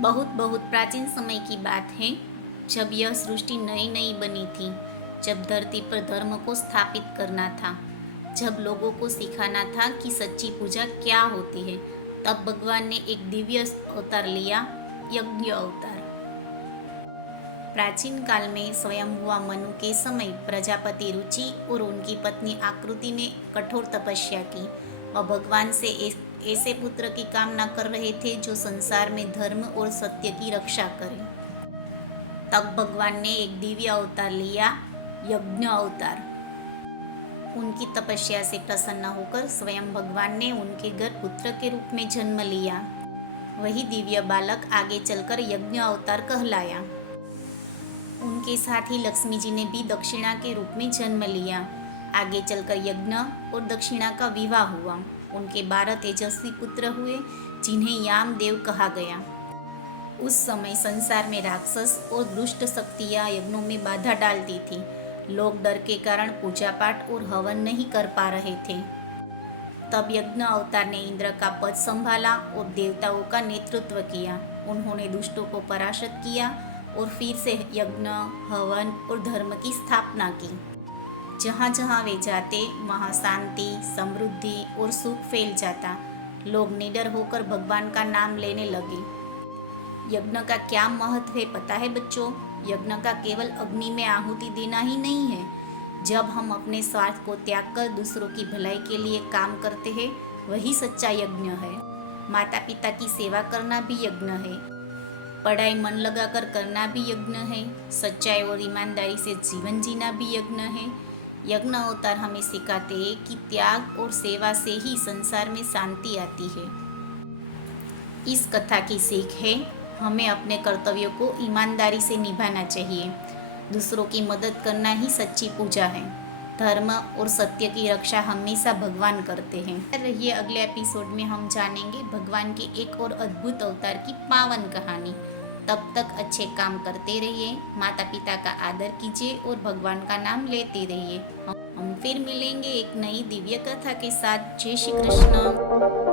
बहुत बहुत प्राचीन समय की बात है, जब यह सृष्टि नई नई बनी थी, जब धरती पर धर्म को स्थापित करना था, जब लोगों को सिखाना था कि सच्ची पूजा क्या होती है। तब भगवान ने एक दिव्य अवतार लिया, यज्ञ अवतार। प्राचीन काल में स्वयंभुआ मनु के समय प्रजापति रुचि और उनकी पत्नी आकृति ने कठोर तपस्या की। वह भगवान से ऐसे पुत्र की कामना कर रहे थे जो संसार में धर्म और सत्य की रक्षा करे। तब भगवान ने एक दिव्य अवतार लिया, यज्ञ अवतार। उनकी तपस्या से प्रसन्न होकर स्वयं भगवान ने उनके घर पुत्र के रूप में जन्म लिया। वही दिव्य बालक आगे चलकर यज्ञ अवतार कहलाया। उनके साथ ही लक्ष्मी जी ने भी दक्षिणा के रूप में जन्म लिया। आगे चलकर यज्ञ और दक्षिणा का विवाह हुआ। उनके 12 तेजस्वी पुत्र हुए, जिन्हें यामदेव कहा गया। उस समय संसार में राक्षस और दुष्ट शक्तियां यज्ञों में बाधा डालती थी। लोग डर के कारण पूजा पाठ और हवन नहीं कर पा रहे थे। तब यज्ञ अवतार ने इंद्र का पद संभाला और देवताओं का नेतृत्व किया। उन्होंने दुष्टों को परास्त किया और फिर से यज्ञ, हवन और धर्म की स्थापना की। जहाँ जहाँ वे जाते वहाँ शांति, समृद्धि और सुख फैल जाता। लोग निडर होकर भगवान का नाम लेने लगे। यज्ञ का क्या महत्व है पता है बच्चों? यज्ञ का केवल अग्नि में आहुति देना ही नहीं है। जब हम अपने स्वार्थ को त्याग कर दूसरों की भलाई के लिए काम करते हैं, वही सच्चा यज्ञ है। माता पिता की सेवा करना भी यज्ञ है। पढ़ाई मन लगाकर करना भी यज्ञ है। सच्चाई और ईमानदारी से जीवन जीना भी यज्ञ है। यज्ञ अवतार हमें सिखाते हैं कि त्याग और सेवा से ही संसार में शांति आती है। इस कथा की सीख है, हमें अपने कर्तव्यों को ईमानदारी से निभाना चाहिए। दूसरों की मदद करना ही सच्ची पूजा है। धर्म और सत्य की रक्षा हमेशा भगवान करते हैं। रहिए, अगले एपिसोड में हम जानेंगे भगवान के एक और अद्भुत अवतार की पावन कहानी। तब तक अच्छे काम करते रहिए, माता पिता का आदर कीजिए और भगवान का नाम लेते रहिए। हम फिर मिलेंगे एक नई दिव्य कथा के साथ। जय श्री कृष्ण।